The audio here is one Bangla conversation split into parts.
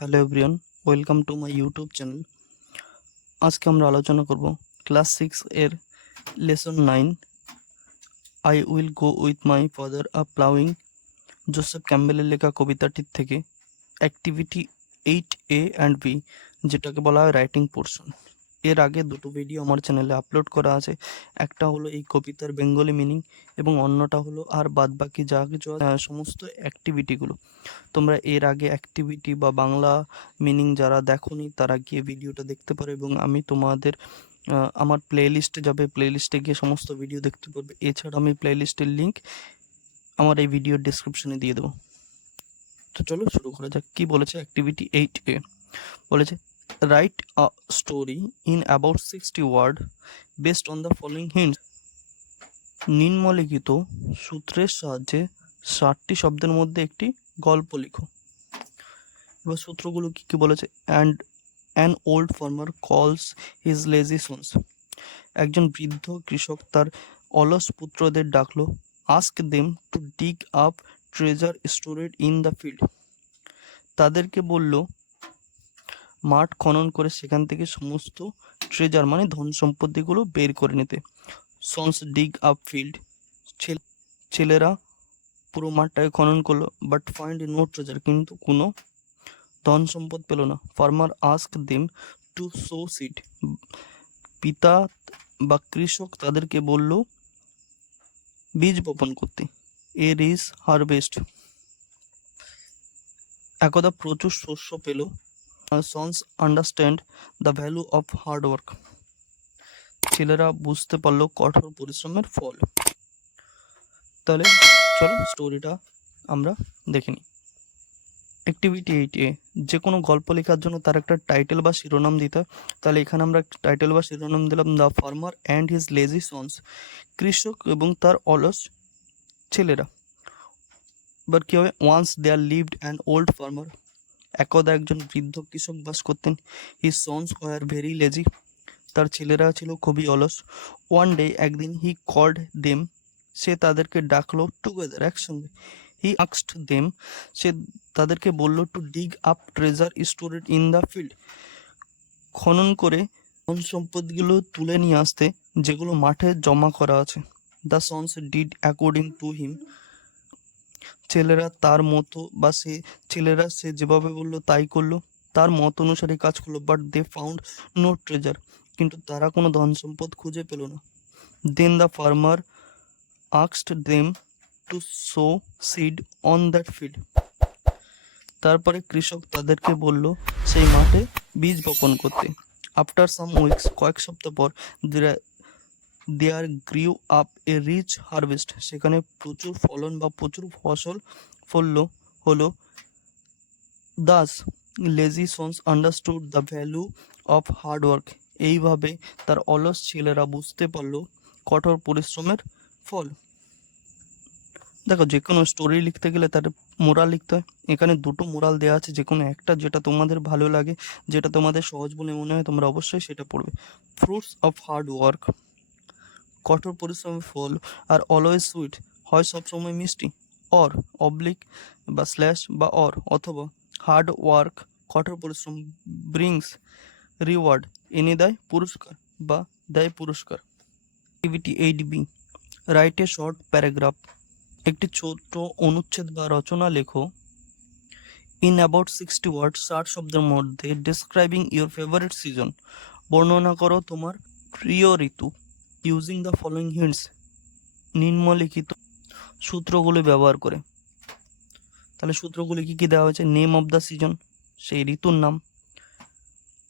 Hello everyone, welcome to my YouTube channel. আজকে আমরা আলোচনা করব ক্লাস 6 এর lesson 9 I will go with my father a ploughing, Joseph ক্যাম্বেলের লেখা কবিতাটির থেকে অ্যাক্টিভিটি 8A অ্যান্ড বি, যেটাকে বলা হয় রাইটিং পোর্শন। এর আগে দুটো ভিডিও আমার চ্যানেলে আপলোড করা আছে। একটা হলো এই কবিতার বেঙ্গলি মিনিং এবং অন্যটা হলো আর বাদবাকি যা কিছু সমস্ত অ্যাক্টিভিটিগুলো। তোমরা এর আগে অ্যাক্টিভিটি বা বাংলা মিনিং যারা দেখোনি তারা গিয়ে ভিডিওটা দেখতে পারো, এবং আমি তোমাদের আমার প্লেলিস্টে যাবে, প্লেলিস্টে গিয়ে সমস্ত ভিডিও দেখতে পারবে। এছাড়া আমি প্লেলিস্টের লিঙ্ক আমার এই ভিডিওর ডেসক্রিপশনে দিয়ে দেবো। তো চলো শুরু করা যাক। কি বলেছে অ্যাক্টিভিটি 8A? বলেছে write a story in about 60 word based on the following hints. নিম্নলিখিত সূত্রের সাহায্যে 60টি শব্দের মধ্যে একটি গল্প লিখো। এবার সূত্রগুলো কি কি বলেছে? অ্যান্ড অ্যান ওল্ড ফার্মার কলস হিজ লেজি সন্স। একজন বৃদ্ধ কৃষক তার অলস পুত্রদের ডাকলো। Ask them to ডিগ up treasure storeyed in the field. তাদেরকে বলল মাঠ খনন করে সেখান থেকে সমস্ত ট্রেজার মানে ধন সম্পত্তিগুলো বের করে নিতে। Sons ডিগ up field. ছেলেরা পুরো মাঠটাকে খনন করলো, বাট ফাইন্ড নো ট্রেজার, কিন্তু কোনো ধন সম্পদ পেল না। Farmer ask them to sow seed. পিতা বা কৃষক তাদেরকে বলল বীজ বপন করতে। এর ইজ হারভেস্ট। একদা প্রচুর শস্য পেল। Sons understand the value of hard work. ছেলেরা বুঝতে পারলো কঠোর পরিশ্রমের ফল। তাহলে চলো স্টোরিটা আমরা দেখে নিই। অ্যাক্টিভিটি 8A, যে কোনো গল্প লেখার জন্য তার একটা টাইটেল বা শিরোনাম দিতে হয়। তাহলে এখানে আমরা টাইটেল বা শিরোনাম দিলাম the farmer and his lazy sons, কৃষক এবং তার অলস ছেলেরা। এবার কী হবে? Once there lived an old farmer. একদা একজন বৃদ্ধ কৃষক বাস করতেন। His sons were very lazy. তার ছেলেরা ছিল খুবই অলস। ওয়ান ডে, একদিন, হি কল্ড দেম, সে তাদেরকে ডাকলো টুগেদার, একসঙ্গে। হি আস্কড দেম, সে তাদেরকে বলল two ডিগ up treasure storeyed in the field, খনন করে ধন সম্পদগুলো তুলে নিয়ে আসতে যেগুলো মাঠে জমা করা আছে। The sons did according to him. ছেলেরা তার মতো বা সে যেভাবে বললো তাই করলো, তার মত অনুসারে কাজ করলো। But they found no treasure, কিন্তু তারা কোনো ধন সম্পদ খুঁজে পেল না। Then the farmer asked them to sow seed on that field. তারপরে কৃষক তাদেরকে বলল সেই মাঠে বীজ বপন করতে। আফটার সাম উইকস, কয়েক সপ্তাহ পর, there grew up a rich harvest, সেখানে প্রচুর ফলন বা প্রচুর ফসল হলো। Thus lazy sons understood the value of hard work. এইভাবে তার অলস ছেলেরা বুঝতে পারলো কঠোর পরিশ্রমের ফল। দেখো, যে কোনো স্টোরি লিখতে গেলে তার মোরাল লিখতে হয়। এখানে দুটো মোরাল দেওয়া আছে, যে কোনো একটা যেটা তোমাদের ভালো লাগে, যেটা তোমাদের সহজ বলে মনে হয়, তোমরা অবশ্যই সেটা পড়বে। ফ্রুটস অফ হার্ড ওয়ার্ক, কঠোর পরিশ্রমের ফল আর অলওয়েজ সুইট, হয় সবসময় মিষ্টি। অর অবলিক বা স্ল্যাশ বা অথবা হার্ড ওয়ার্ক, কঠোর পরিশ্রম, ব্রিংস রিওয়ার্ড, এনে দেয় পুরস্কার বা দেয় পুরস্কার। Activity 8B, write a short paragraph. একটি ছোট অনুচ্ছেদ বা রচনা লেখো ইন অ্যাবাউট 60 ওয়ার্ড, 60 শব্দের মধ্যে, ডিসক্রাইবিং ইউর ফেভারিট সিজন, বর্ণনা করো তোমার প্রিয় ঋতু। ইউজিং দ্য ফলোয়িং হিন্টস, নিম্নলিখিত সূত্রগুলি ব্যবহার করে। তাহলে সূত্রগুলি কী কী দেওয়া হয়েছে? নেম অফ দ্য সিজন, সেই ঋতুর নাম।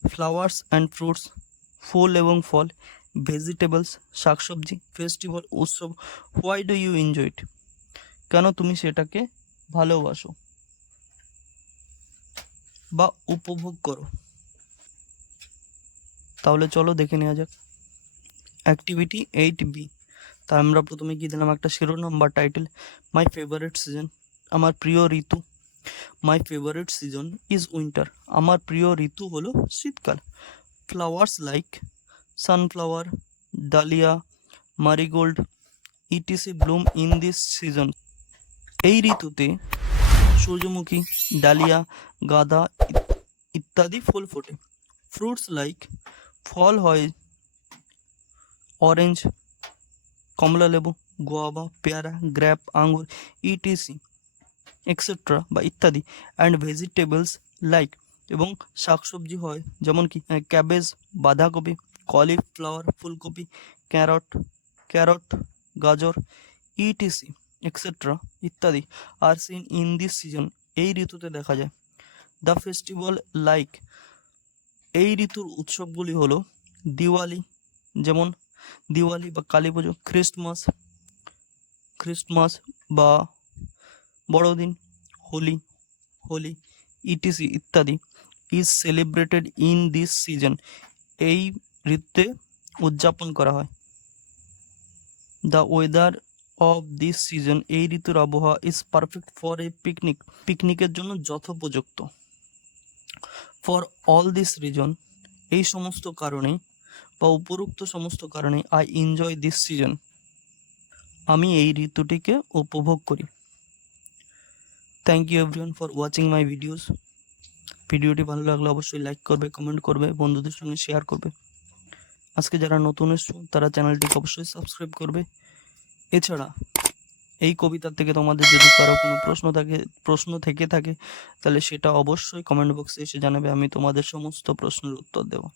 ফ্লাওয়ার্স অ্যান্ড ফ্রুটস, ফুল এবং ফল। ভেজিটেবলস, শাকসবজি। ফেস্টিভ্যাল, উৎসব। Why do you enjoy it, কেন তুমি সেটাকে ভালোবাসো বা উপভোগ করো। তাহলে চলো দেখে নেওয়া যাক অ্যাক্টিভিটি 8B। তা আমরা প্রথমে কি দিলাম? একটা শিরোনাম বা টাইটেল। মাই ফেভারিট সিজন, আমার প্রিয় ঋতু। My favourite season is winter, আমার প্রিয় ঋতু হলো শীতকাল। Flowers like sunflower, dahlia, marigold etc bloom in this season. এই ঋতুতে সূর্যমুখী, ডালিয়া, গাঁদা ইত্যাদি ফুল ফোটে। ফ্রুটস লাইক ফল হয় অরেঞ্জ, কমলা লেবু, গোয়াবা, পেয়ারা, গ্রেপ, আঙ্গুর, ইটিসি এক্সেট্রা বা ইত্যাদি। অ্যান্ড ভেজিটেবলস লাইক এবং শাকসবজি হয় যেমন কি ক্যাবেজ, বাঁধাকপি, কলিফ্লাওয়ার, ফুলকপি, ক্যারট, গাজর, ইটিসি এক্সেট্রা ইত্যাদি আর সিন ইন দিস সিজন এই ঋতুতে দেখা যায়। দ্য ফেস্টিভ্যাল লাইক এই ঋতুর উৎসবগুলি হলো দিওয়ালি, যেমন দিওয়ালি বা কালী পুজো, ক্রিসমাস বা বড়দিন, হোলি ইটিসি ইত্যাদি is celebrated in this season এই ঋতুতে উদযাপন করা হয়। The weather of this season এই ঋতুর আবহাওয়া ইজ পারফেক্ট ফর এ পিকনিকের জন্য যথোপযুক্ত। ফর অল দিস রিজন এই সমস্ত কারণে বা উপরোক্ত সমস্ত কারণে আই এনজয় দিস সিজন আমি এই ঋতুটিকে উপভোগ করি। Thank you everyone for watching my videos. ভিডিওটি ভালো লাগলে অবশ্যই লাইক করবে, কমেন্ট করবে, বন্ধুদের সঙ্গে শেয়ার করবে। আজকে যারা নতুন এসছো তারা চ্যানেলটিকে অবশ্যই সাবস্ক্রাইব করবে। এছাড়া এই কবিতার থেকে তোমাদের যদি কারো কোনো প্রশ্ন থেকে থাকে তাহলে সেটা অবশ্যই কমেন্ট বক্সে এসে জানাবে, আমি তোমাদের সমস্ত প্রশ্নের উত্তর দেবো।